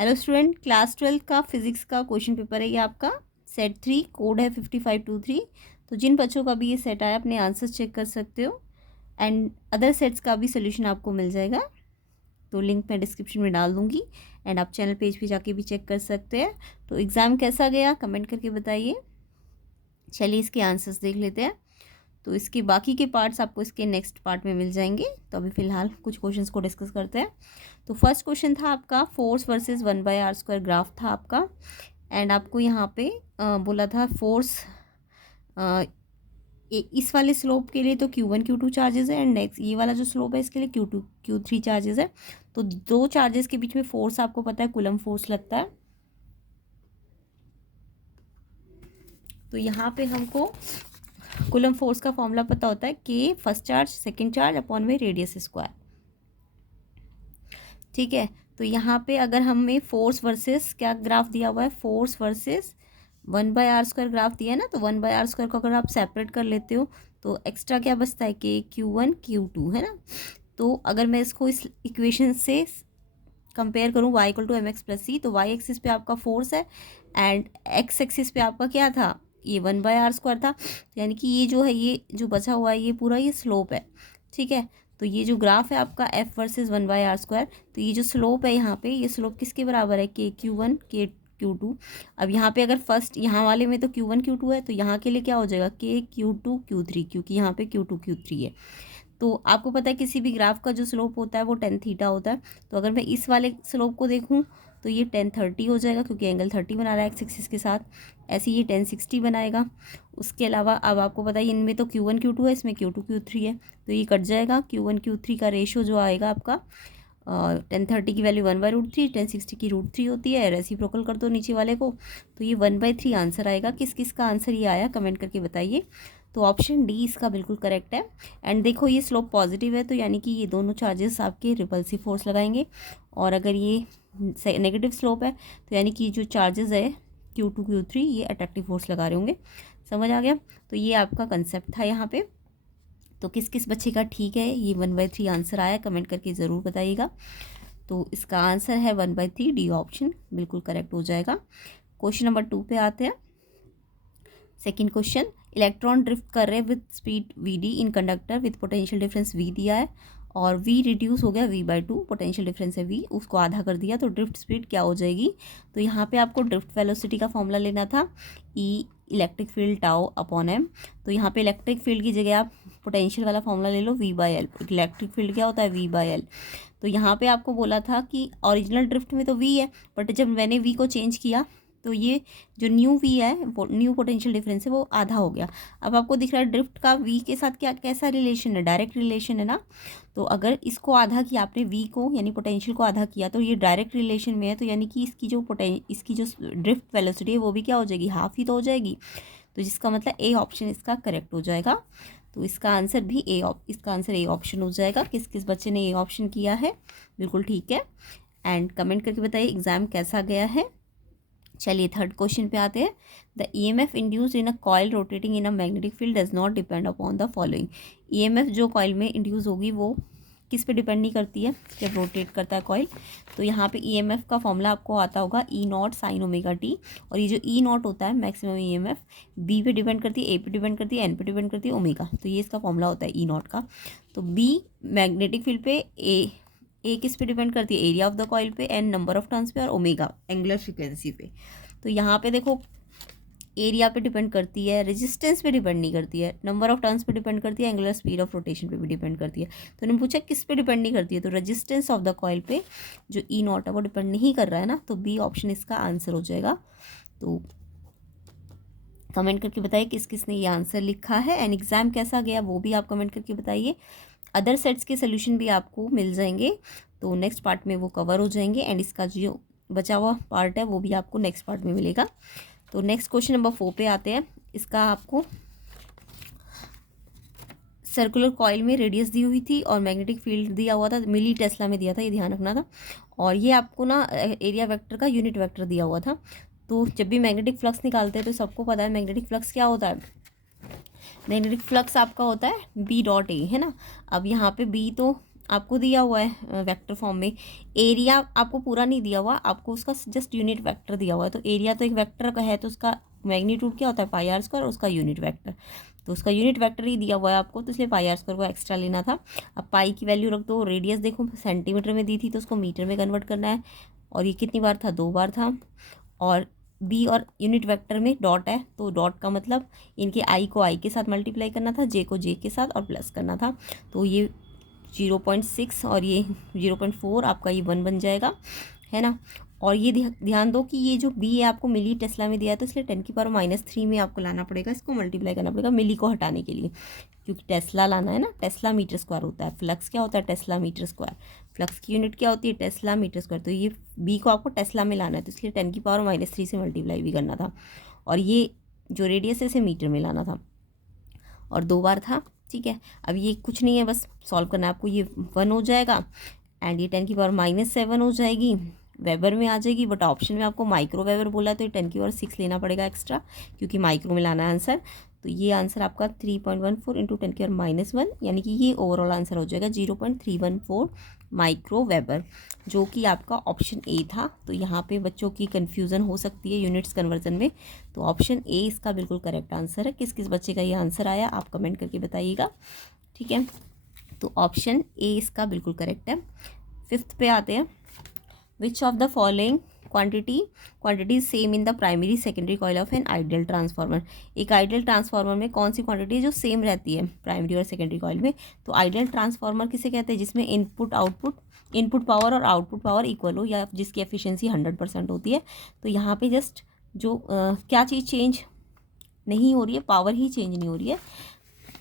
Hello student, class 12 का physics का question paper है ये आपका। सेट 3 कोड है 5523। तो जिन बच्चों का भी ये सेट आया अपने आंसर्स चेक कर सकते हो एंड अदर सेट्स का भी सोल्यूशन आपको मिल जाएगा। तो लिंक मैं डिस्क्रिप्शन में डाल दूंगी एंड आप चैनल पेज पे जाके भी चेक कर सकते हैं। तो एग्ज़ाम कैसा गया कमेंट करके बताइए। चलिए इसके आंसर्स देख लेते हैं। तो इसके बाकी के पार्ट्स आपको इसके नेक्स्ट पार्ट में मिल जाएंगे। तो अभी फ़िलहाल कुछ क्वेश्चंस को डिस्कस करते हैं। तो फर्स्ट क्वेश्चन था आपका फोर्स वर्सेस 1/r² ग्राफ था आपका। एंड आपको यहाँ पे बोला था फोर्स इस वाले स्लोप के लिए तो Q1 Q2 चार्जेस है एंड नेक्स्ट ये वाला जो स्लोप है इसके लिए Q2 Q3 चार्जेस है। तो दो चार्जेस के बीच में फोर्स आपको पता है कूलम फोर्स लगता है। तो यहाँ पे हमको कूलम फोर्स का फॉर्मूला पता होता है K first charge second charge upon में रेडियस स्क्वायर। ठीक है, तो यहाँ पे अगर हमें फोर्स वर्सेस क्या ग्राफ दिया हुआ है, फोर्स वर्सेस 1/r² ग्राफ दिया है ना। तो 1/r² को अगर आप सेपरेट कर लेते हो तो एक्स्ट्रा क्या बचता है K Q1 Q2 है ना। तो अगर मैं इसको इस इक्वेशन से कंपेयर करूँ y = mx+c, तो y एक्सिस पे आपका फोर्स है एंड x एक्सिस पे आपका क्या था, ये 1/r² था। यानी कि ये जो है, ये जो बचा हुआ है ये पूरा ये स्लोप है। ठीक है, तो ये जो ग्राफ है आपका f वर्सेस 1/r², तो ये जो स्लोप है यहाँ पे, ये स्लोप किसके बराबर है, K Q1 K Q2। अब यहाँ पे अगर फर्स्ट यहाँ वाले में तो Q1 Q2 है, तो यहाँ के लिए क्या हो जाएगा K Q2 Q3, क्योंकि यहाँ पे Q2 Q3 है। तो आपको पता है किसी भी ग्राफ का जो स्लोप होता है वो tan थीटा होता है। तो अगर मैं इस वाले स्लोप को देखूं तो ये tan 30 हो जाएगा, क्योंकि एंगल 30 बना रहा है एक्स एक्सिस के साथ। ऐसे ये tan 60 बनाएगा। उसके अलावा अब आपको पता है इनमें तो Q1 Q2 है, इसमें Q2 Q3 है, तो ये कट जाएगा। Q1 Q3 का रेशो जो आएगा आपका, tan 30 की वैल्यू 1/√3, tan 60 की √3 होती है। रेसिप्रोकल कर दो नीचे वाले को, तो ये 1/3 आंसर आएगा। किस किस का आंसर ये आया कमेंट करके बताइए। तो ऑप्शन डी इसका बिल्कुल करेक्ट है। एंड देखो ये स्लोप पॉजिटिव है, तो यानी कि ये दोनों चार्जेस आपके रिपल्सिव फोर्स लगाएंगे। और अगर ये नेगेटिव स्लोप है तो यानी कि जो चार्जेस है Q2 Q3 ये अट्रैक्टिव फोर्स लगा रहे होंगे। समझ आ गया। तो ये आपका कंसेप्ट था यहाँ पे। तो किस किस बच्चे का ठीक है, ये 1/3 आंसर आया कमेंट करके ज़रूर बताइएगा। तो इसका आंसर है 1/3, डी ऑप्शन बिल्कुल करेक्ट हो जाएगा। क्वेश्चन नंबर 2 पे आते हैं। सेकेंड क्वेश्चन, इलेक्ट्रॉन ड्रिफ्ट कर रहे हैं with speed VD in conductor with potential difference V दिया है और V रिड्यूस हो गया V/2, पोटेंशियल डिफरेंस है V, उसको आधा कर दिया, तो ड्रिफ्ट स्पीड क्या हो जाएगी। तो यहाँ पे आपको ड्रिफ्ट वेलोसिटी का फॉर्मूला लेना था, E electric field tau upon m। तो यहाँ पे इलेक्ट्रिक फील्ड की जगह आप पोटेंशियल वाला फॉर्मूला ले लो V/L। इलेक्ट्रिक फील्ड क्या होता है V/L। तो यहाँ पे आपको बोला था कि ओरिजिनल ड्रिफ्ट में तो V है, बट जब मैंने V को चेंज किया तो ये जो न्यू V है, न्यू पोटेंशियल डिफरेंस है, वो आधा हो गया। अब आपको दिख रहा है ड्रिफ्ट का V के साथ क्या कैसा रिलेशन है, डायरेक्ट रिलेशन है ना। तो अगर इसको आधा किया आपने, V को यानी पोटेंशियल को आधा किया, तो ये डायरेक्ट रिलेशन में है। तो यानी कि इसकी जो ड्रिफ्ट वेलोसिटी है वो भी क्या हो जाएगी, हाफ ही तो हो जाएगी। तो जिसका मतलब ए ऑप्शन इसका करेक्ट हो जाएगा। तो इसका आंसर भी इसका आंसर ए ऑप्शन हो जाएगा। किस किस बच्चे ने ए ऑप्शन किया है, बिल्कुल ठीक है। एंड कमेंट करके बताइए एग्ज़ाम कैसा गया है। चलिए थर्ड क्वेश्चन पे आते हैं। The EMF induced in a coil rotating in a magnetic field does not depend upon the following. EMF जो कॉइल में इंड्यूस होगी वो किस पे डिपेंड नहीं करती है जब रोटेट करता है कॉइल। तो यहाँ पे EMF का फॉर्मूला आपको आता होगा E0 sin ω t। और ये जो E0 होता है मैक्सिमम EMF, B पे डिपेंड करती है, A पे डिपेंड करती है, N पे डिपेंड करती है, ओमेगा। तो ये इसका फॉर्मूला होता है E0 का। तो B मैग्नेटिक फील्ड पे, ए किस पे डिपेंड करती है, एरिया ऑफ द कॉइल पे, एन नंबर ऑफ टर्न्स पे, और ओमेगा एंगुलर फ्रीक्वेंसी पे। तो यहाँ पे देखो एरिया पे डिपेंड करती है, रेजिस्टेंस पे डिपेंड नहीं करती है, नंबर ऑफ टर्न्स पे डिपेंड करती है, एंगुलर स्पीड ऑफ रोटेशन पे भी डिपेंड करती है। तो उन्होंने पूछा किस पे डिपेंड नहीं करती है, तो रेजिस्टेंस ऑफ द कॉइल पे जो E0 है वो डिपेंड नहीं कर रहा है ना। तो बी ऑप्शन इसका आंसर हो जाएगा। तो कमेंट करके बताइए किस किस ने ये आंसर लिखा है एंड एग्ज़ाम कैसा गया वो भी आप कमेंट करके बताइए। अदर सेट्स के सोल्यूशन भी आपको मिल जाएंगे, तो नेक्स्ट पार्ट में वो कवर हो जाएंगे एंड इसका जो बचा हुआ पार्ट है वो भी आपको नेक्स्ट पार्ट में मिलेगा। तो नेक्स्ट क्वेश्चन नंबर 4 पे आते हैं। इसका आपको सर्कुलर कॉइल में रेडियस दी हुई थी और मैग्नेटिक फील्ड दिया हुआ था, मिली टेस्ला में दिया था, ये ध्यान रखना था। और ये आपको ना एरिया वेक्टर का यूनिट वेक्टर दिया हुआ था। तो जब भी मैग्नेटिक फ्लक्स निकालते हैं तो सबको पता है मैग्नेटिक फ्लक्स क्या होता है, मैग्नेटिक फ्लक्स आपका होता है B.A है ना। अब यहाँ पे B तो आपको दिया हुआ है वेक्टर फॉर्म में। एरिया आपको पूरा नहीं दिया हुआ, आपको उसका जस्ट यूनिट वेक्टर दिया हुआ है। तो एरिया तो एक वेक्टर का है, तो उसका मैग्नीट्यूड क्या होता है पाई आर स्क्वायर, और उसका यूनिट वेक्टर, तो उसका यूनिट वेक्टर ही दिया हुआ है आपको, तो इसलिए पाई आर स्क्वायर को एक्स्ट्रा लेना था। अब पाई की वैल्यू रख दो, रेडियस देखो सेंटीमीटर में दी थी तो उसको मीटर में कन्वर्ट करना है, और ये कितनी बार था, 2 बार था। और बी और यूनिट वेक्टर में डॉट है, तो डॉट का मतलब इनके आई को आई के साथ मल्टीप्लाई करना था, जे को जे के साथ और प्लस करना था। तो ये 0.6 और ये 0.4 आपका ये 1 बन जाएगा, है ना। और ये ध्यान दो कि ये जो बी है आपको मिली टेस्ला में दिया है, तो इसलिए 10⁻³ में आपको लाना पड़ेगा, इसको मल्टीप्लाई करना पड़ेगा मिली को हटाने के लिए, क्योंकि टेस्ला लाना है ना, टेस्ला मीटर स्क्वायर होता है, फ्लक्स क्या होता है, टेस्ला मीटर स्क्वायर, फ्लक्स की यूनिट क्या होती है, टेस्ला मीटर स्क्वायर। तो ये बी को आपको टेस्ला में लाना है, तो इसलिए 10⁻³ से मल्टीप्लाई भी करना था, और ये जो रेडियस है इसे मीटर में लाना था, और 2 बार था, ठीक है। अब ये कुछ नहीं है, बस सॉल्व करना है आपको, ये 1 हो जाएगा एंड ये 10⁻⁷ हो जाएगी, वेबर में आ जाएगी, बट ऑप्शन में आपको माइक्रो वेबर बोला है, तो ये 10⁻6 लेना पड़ेगा एक्स्ट्रा, क्योंकि माइक्रो में लाना है आंसर। तो ये आंसर आपका 3.14 इंटू 10⁻⁻1, यानी कि ये ओवरऑल आंसर हो जाएगा 0.314 माइक्रो वेबर, जो कि आपका ऑप्शन ए था। तो यहाँ पे बच्चों की कन्फ्यूज़न हो सकती है यूनिट्स कन्वर्जन में, तो ऑप्शन ए इसका बिल्कुल करेक्ट आंसर है। किस किस बच्चे का ये आंसर आया आप कमेंट करके बताइएगा, ठीक है। तो ऑप्शन ए इसका बिल्कुल करेक्ट है। 5th पे आते हैं, which of the following quantity same in the primary secondary coil of an ideal transformer. एक आइडियल ट्रांसफार्मर में कौन सी क्वांटिटी है जो सेम रहती है प्राइमरी और सेकेंडरी कॉइल में। तो आइडियल ट्रांसफार्मर किसे कहते हैं, जिसमें इनपुट पावर और आउटपुट पावर इक्वल हो, या जिसकी एफिशिएंसी 100% होती है। तो यहाँ पे जस्ट जो क्या चीज़ चेंज नहीं हो रही है, पावर ही चेंज नहीं हो रही है,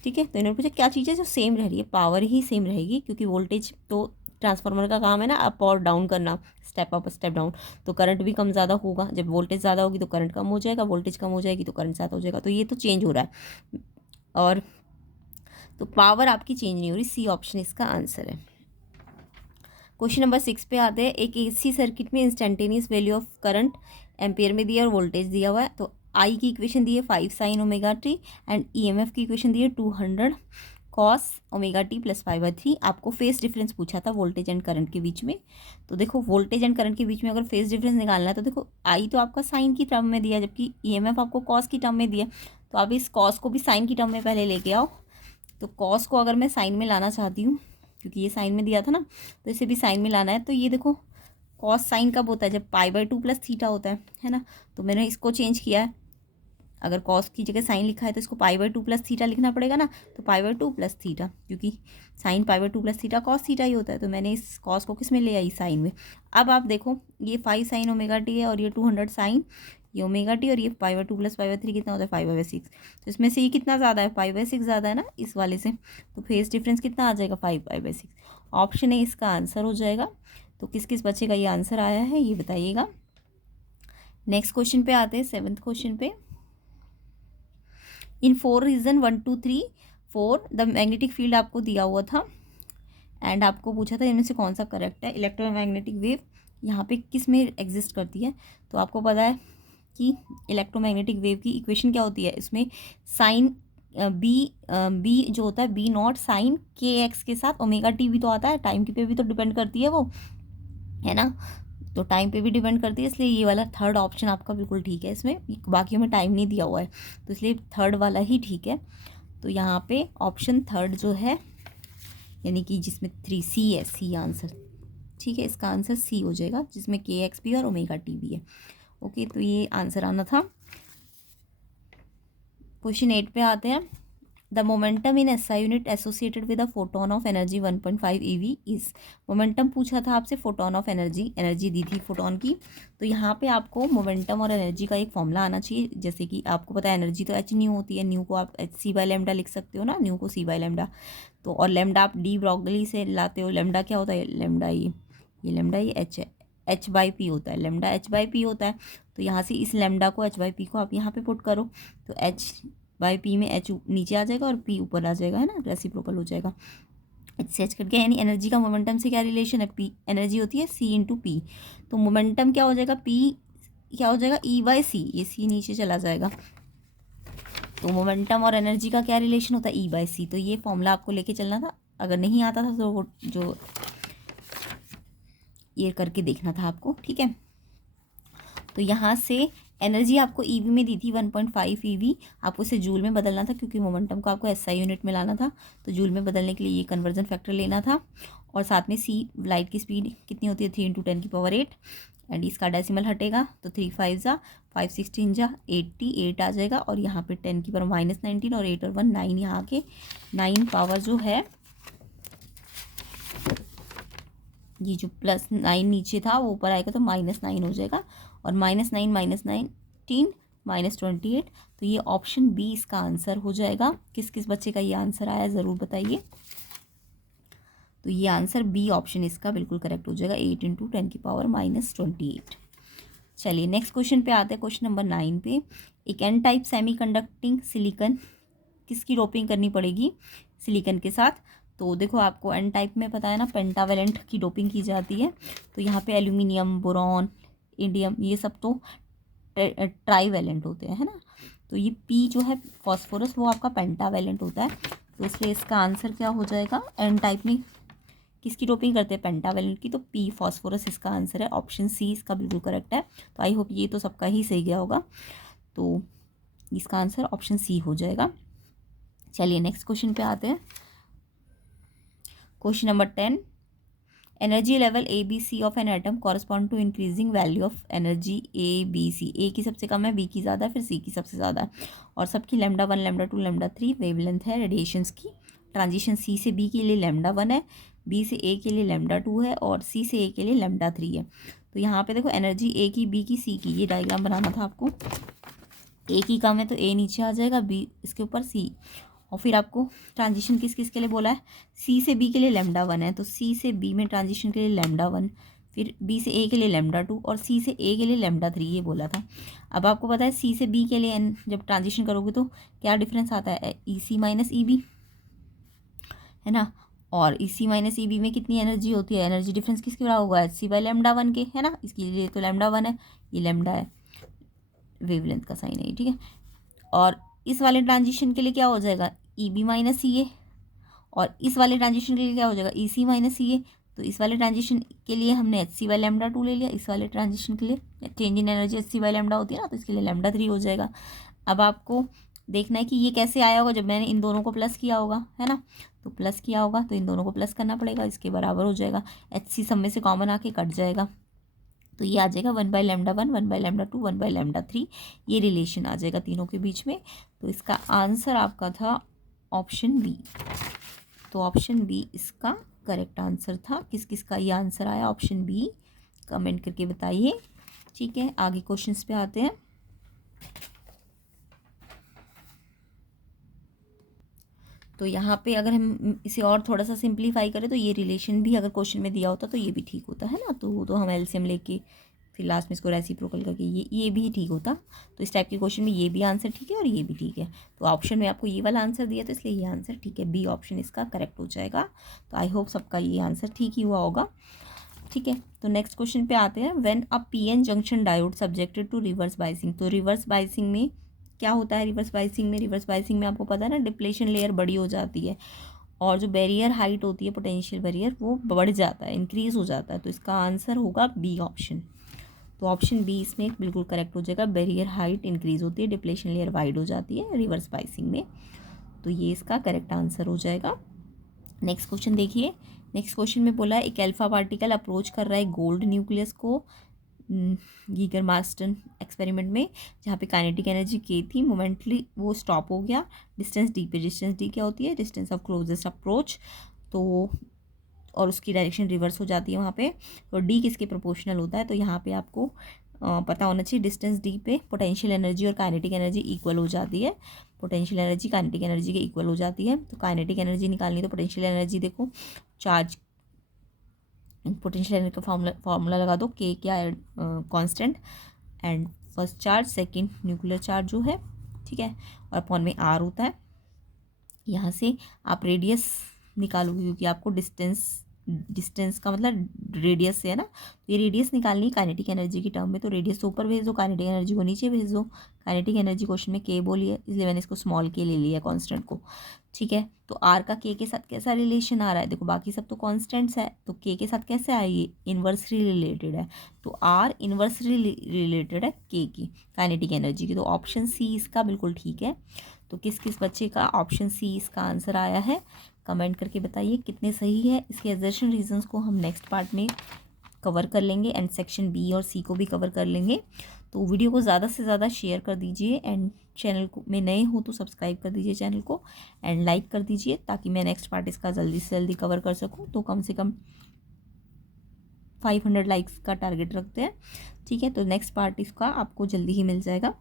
ठीक है। तो इन्होंने पूछा क्या चीज़ है जो सेम रह रही है, पावर ही सेम रहेगी, क्योंकि वोल्टेज तो ट्रांसफार्मर का काम है ना अप और डाउन करना, स्टेप अप स्टेप डाउन, तो करंट भी कम ज़्यादा होगा, जब वोल्टेज ज़्यादा होगी तो करंट कम हो जाएगा, वोल्टेज कम हो जाएगी तो करंट ज़्यादा हो जाएगा, तो ये तो चेंज हो रहा है, और तो पावर आपकी चेंज नहीं हो रही, सी ऑप्शन इसका आंसर है। क्वेश्चन नंबर 6 पे आते हैं, एक एसी सर्किट में instantaneous value of current ampere में दिया और वोल्टेज दिया हुआ है। तो आई की इक्वेशन दी है 5 sin ωt एंड ईएमएफ की इक्वेशन दी है 200 cos ωt प्लस 5/3। आपको फेस डिफरेंस पूछा था वोल्टेज एंड करंट के बीच में। तो देखो वोल्टेज एंड करंट के बीच में अगर फेस डिफरेंस निकालना है, तो देखो आई तो आपका साइन की टर्म में दिया है, जबकि ईएमएफ आपको कॉस की टर्म में दिया है। तो आप इस कॉस को भी साइन की टर्म में पहले लेके आओ। तो कॉस को अगर मैं साइन में लाना चाहती हूँ, क्योंकि ये साइन में दिया था ना, तो इसे भी साइन में लाना है। तो ये देखो कॉस साइन कब होता है, जब π/2 + थीटा होता है ना। तो मैंने इसको चेंज किया है, अगर कॉस की जगह साइन लिखा है तो इसको π/2 + थीटा लिखना पड़ेगा ना। तो π/2 + थीटा, क्योंकि साइन π/2 + थीटा कॉस थीटा ही होता है। तो मैंने इस कॉस को किस में ले आई, साइन में। अब आप देखो ये 5 sin ωt है और ये 200 sin ये ωt, और ये π/2 + 5/3 कितना होता है 5/6। तो इसमें से ये कितना ज़्यादा है, 5/6 ज़्यादा है ना इस वाले से। तो फेस डिफरेंस कितना आ जाएगा, 5/6। ऑप्शन ए इसका आंसर हो जाएगा। तो किस किस बच्चे का ये आंसर आया है ये बताइएगा। नेक्स्ट क्वेश्चन पे आते हैं, 7th क्वेश्चन पे। इन 4 रीजन 1 2 3 4 द मैग्नेटिक फील्ड आपको दिया हुआ था एंड आपको पूछा था इनमें से कौन सा करेक्ट है। इलेक्ट्रोमैग्नेटिक वेव यहाँ पे किस में एग्जिस्ट करती है, तो आपको पता है कि इलेक्ट्रोमैग्नेटिक वेव की इक्वेशन क्या होती है, इसमें साइन बी जो होता है B0 साइन KX के साथ ωt भी तो आता है, टाइम की पे भी तो डिपेंड करती है वो, है ना। तो टाइम पे भी डिपेंड करती है, इसलिए ये वाला थर्ड ऑप्शन आपका बिल्कुल ठीक है। इसमें बाकियों में टाइम नहीं दिया हुआ है, तो इसलिए थर्ड वाला ही ठीक है। तो यहाँ पे ऑप्शन थर्ड जो है, यानी कि जिसमें 3C है, सी आंसर, ठीक है। इसका आंसर सी हो जाएगा, जिसमें KX भी और ωt भी है। ओके, तो ये आंसर आना था। क्वेश्चन 8 पे आते हैं। The momentum in SI unit associated with a photon of energy 1.5 eV is. Momentum पूछा था आपसे, फोटोन ऑफ एनर्जी दी थी फोटोन की। तो यहाँ पे आपको मोमेंटम और एनर्जी का एक फॉर्मूला आना चाहिए। जैसे कि आपको पता है एनर्जी तो h न्यू होती है, न्यू को आप c/λ लिख सकते हो ना, न्यू को c/λ। तो और लैम्डा आप डी ब्रॉगली से लाते हो। लैम्डा क्या होता है, लैम्डा ये लैम्डा ये h है, h/p होता है, लैम्डा h/p होता है। तो यहाँ से इस लैम्डा को h/p को आप यहाँ पे पुट करो, तो h/p में h नीचे आ जाएगा और p ऊपर आ जाएगा, है ना, रेसिप्रोकल हो जाएगा। h से h कट गया, यानी एनर्जी का मोमेंटम से क्या रिलेशन है, p एनर्जी होती है c × p। तो मोमेंटम क्या हो जाएगा, p क्या हो जाएगा E/c, ये c नीचे चला जाएगा। तो मोमेंटम और एनर्जी का क्या रिलेशन होता है, E/c। तो ये फॉर्मूला आपको लेके चलना था। अगर नहीं आता था तो वो जो ये करके देखना था आपको, ठीक है। तो यहाँ से एनर्जी आपको ईवी में दी थी 1.5 ईवी, आपको इसे जूल में बदलना था क्योंकि मोमेंटम को आपको एसआई यूनिट में लाना था। तो जूल में बदलने के लिए ये कन्वर्जन फैक्टर लेना था। और साथ में सी, लाइट की स्पीड कितनी होती है 3 × 10⁸ एंड इसका डेसिमल हटेगा तो 3 5 जा 5 16 जा 88 आ जाएगा। और यहाँ पे 10⁻−19 और 8 और 1 9, यहाँ के 9 पावर जो है, ये जो +9 नीचे था वो ऊपर आएगा तो -9 हो जाएगा। और -9 -19 -28, तो ये ऑप्शन बी इसका आंसर हो जाएगा। किस किस बच्चे का ये आंसर आया ज़रूर बताइए। तो ये आंसर बी ऑप्शन इसका बिल्कुल करेक्ट हो जाएगा, 8 × 10⁻−28। चलिए नेक्स्ट क्वेश्चन पे आते हैं, क्वेश्चन नंबर 9 पे। एक N type semi conducting silicon, किसकी डोपिंग करनी पड़ेगी सिलिकन के साथ। तो देखो आपको एन टाइप में पता है ना, पेंटावेलेंट की डोपिंग की जाती है। तो यहाँ पे एल्यूमिनियम, बोरॉन, इंडियम, ये सब तो ट्राईवेलेंट होते हैं, है ना। तो ये पी जो है फॉस्फोरस, वो आपका पेंटावेलेंट होता है। तो इसलिए इसका आंसर क्या हो जाएगा, एन टाइप में किसकी डोपिंग करते हैं, पेंटावेलेंट की, तो पी फॉस्फोरस इसका आंसर है। ऑप्शन सी इसका बिल्कुल करेक्ट है। तो आई होप ये तो सबका ही सही गया होगा। तो इसका आंसर ऑप्शन सी हो जाएगा। चलिए नेक्स्ट क्वेश्चन पे आते हैं, question number 10। Energy level A B C of an atom correspond to increasing value of energy A B C. A की सबसे कम है, बी की ज़्यादा है, फिर सी की सबसे ज़्यादा है। और सबकी λ1 λ2 λ3 वेवलेंथ है रेडिएशंस की। ट्रांजिशन सी से बी के लिए λ1 है, बी से ए के लिए λ2 है, और सी से ए के लिए λ3 है। तो यहाँ पे देखो एनर्जी ए की, बी की, सी की, ये डायग्राम बनाना था आपको। ए की कम है तो ए नीचे आ जाएगा, बी इसके ऊपर सी। और फिर आपको ट्रांजिशन किस किस के लिए बोला है, सी से बी के लिए λ1 है, तो सी से बी में ट्रांजिशन के लिए λ1, फिर बी से ए के लिए λ2 और सी से ए के लिए λ3, ये बोला था। अब आपको पता है सी से बी के लिए जब ट्रांजिशन करोगे तो क्या डिफरेंस आता है, ई सी माइनस ई बी, है ना। और ई सी माइनस ई बी में कितनी एनर्जी होती है, एनर्जी डिफरेंस किसके बराबर होगा, Hc/λ1 के, है ना। इसके लिए तो λ1 है, ये लैम्डा है, वेवलेंथ का साइन है, ठीक है। और इस वाले ट्रांजिशन के लिए क्या हो जाएगा, ई बी माइनस ई ए। और इस वाले ट्रांजिशन के लिए क्या हो जाएगा, ई सी माइनस ई ए। तो इस वाले ट्रांजिशन के लिए हमने Hc/λ2 ले लिया, इस वाले ट्रांजिशन के लिए चेंज इन एनर्जी Hc/λ होती है ना, तो इसके लिए λ3 हो जाएगा। अब आपको देखना है कि ये कैसे आया होगा, जब मैंने इन दोनों को प्लस किया होगा, है ना। तो प्लस किया होगा तो इन दोनों को प्लस करना पड़ेगा, इसके बराबर हो जाएगा। Hc सब में से कॉमन आके कट जाएगा, तो ये आ जाएगा 1/λ1 1/λ2 1/λ3, ये रिलेशन आ जाएगा तीनों के बीच में। तो इसका आंसर आपका था ऑप्शन बी। तो ऑप्शन बी इसका करेक्ट आंसर था। किस किस का ये आंसर आया ऑप्शन बी, कमेंट करके बताइए, ठीक है। आगे क्वेश्चंस पे आते हैं। तो यहाँ पे अगर हम इसे और थोड़ा सा सिंप्लीफाई करें तो ये रिलेशन भी अगर क्वेश्चन में दिया होता तो ये भी ठीक होता, है ना। तो हम एलसीएम लेके फिर लास्ट में इसको रेसिप्रोकल करके ये भी ठीक होता। तो इस टाइप के क्वेश्चन में ये भी आंसर ठीक है और ये भी ठीक है। तो ऑप्शन में आपको ये वाला आंसर दिया तो इसलिए ये आंसर ठीक है, बी ऑप्शन इसका करेक्ट हो जाएगा। तो आई होप सबका ये आंसर ठीक ही हुआ होगा, ठीक है। तो नेक्स्ट क्वेश्चन पे आते हैं। When a PN junction diode subjected to reverse biasing. तो रिवर्स बाइसिंग में क्या होता है, रिवर्स बाइसिंग में आपको पता है ना, डिप्लेशन लेयर बड़ी हो जाती है और जो बैरियर हाइट होती है, पोटेंशियल बैरियर, वो बढ़ जाता है, इंक्रीज हो जाता है। तो इसका आंसर होगा बी ऑप्शन। तो ऑप्शन बी इसमें बिल्कुल करेक्ट हो जाएगा, बैरियर हाइट इंक्रीज होती है, डिप्लेशन लेयर वाइड हो जाती है रिवर्स बाइसिंग में। तो ये इसका करेक्ट आंसर हो जाएगा। नेक्स्ट क्वेश्चन देखिए। नेक्स्ट क्वेश्चन में बोला है एक अल्फा पार्टिकल अप्रोच कर रहा है गोल्ड न्यूक्लियस को गीगर मार्स्टन एक्सपेरिमेंट में, जहाँ पे काइनेटिक एनर्जी के थी, मोमेंटली वो स्टॉप हो गया डिस्टेंस डी पे। डिस्टेंस डी क्या होती है, डिस्टेंस ऑफ क्लोजेस्ट अप्रोच। तो और उसकी डायरेक्शन रिवर्स हो जाती है वहाँ पे। तो डी किसके प्रोपोर्शनल होता है, तो यहाँ पे आपको पता होना चाहिए डिस्टेंस डी पे पोटेंशियल एनर्जी और काइनेटिक एनर्जी इक्वल हो जाती है। पोटेंशियल एनर्जी काइनेटिक एनर्जी के इक्वल हो जाती है। तो काइनेटिक एनर्जी निकालनी, तो पोटेंशियल एनर्जी देखो, चार्ज पोटेंशियल एनर्जी का फार्मूला लगा दो, के क्या है constant, and first charge second nuclear charge जो है, ठीक है, और अपॉन में आर होता है। यहाँ से आप रेडियस निकालोगे क्योंकि आपको डिस्टेंस का मतलब रेडियस से है ना, तो ये रेडियस निकालनी है काइनेटिक एनर्जी की टर्म में। तो रेडियस ऊपर भेज दो, काइनेटिक एनर्जी को नीचे भेज दो। काइनेटिक एनर्जी क्वेश्चन में के बोली है, इसलिए मैंने इसको स्मॉल के ले लिया कांस्टेंट को, ठीक है। तो आर का के साथ कैसा रिलेशन आ रहा है, देखो बाकी सब तो कॉन्स्टेंट्स है, तो के साथ कैसे है, ये इन्वर्सली रिलेटेड है। तो आर इन्वर्सली रिलेटेड है के की काइनेटिक एनर्जी की। तो ऑप्शन सी इसका बिल्कुल ठीक है। तो किस किस बच्चे का ऑप्शन सी इसका आंसर आया है, कमेंट करके बताइए कितने सही है। इसके एजर्शन रीजंस को हम नेक्स्ट पार्ट में कवर कर लेंगे एंड सेक्शन बी और सी को भी कवर कर लेंगे। तो वीडियो को ज़्यादा से ज़्यादा शेयर कर दीजिए एंड चैनल को में नए हो तो सब्सक्राइब कर दीजिए चैनल को एंड लाइक कर दीजिए, ताकि मैं नेक्स्ट पार्ट इसका जल्दी से जल्दी कवर कर सकूं। तो कम से कम 500 लाइक्स का टारगेट रखते हैं, ठीक है। तो नेक्स्ट पार्ट इसका आपको जल्दी ही मिल जाएगा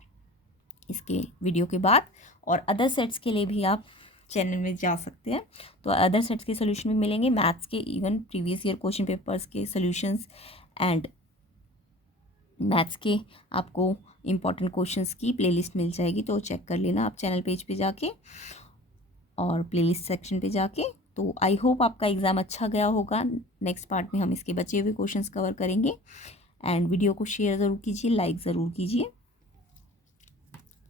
इसके वीडियो के बाद। और अदर सेट्स के लिए भी आप चैनल में जा सकते हैं, तो अदर सेट्स के सोल्यूशन भी मिलेंगे, मैथ्स के even previous year question papers के सोल्यूशंस एंड मैथ्स के आपको इम्पॉर्टेंट क्वेश्चंस की प्लेलिस्ट मिल जाएगी। तो चेक कर लेना आप चैनल पेज पे जाके और प्लेलिस्ट सेक्शन पे जाके। तो आई होप आपका एग्ज़ाम अच्छा गया होगा। नेक्स्ट पार्ट में हम इसके बचे हुए क्वेश्चंस कवर करेंगे एंड वीडियो को शेयर ज़रूर कीजिए, लाइक ज़रूर कीजिए।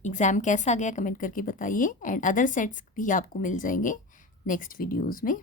एग्ज़ाम कैसा गया कमेंट करके बताइए एंड अदर सेट्स भी आपको मिल जाएंगे नेक्स्ट वीडियोज़ में।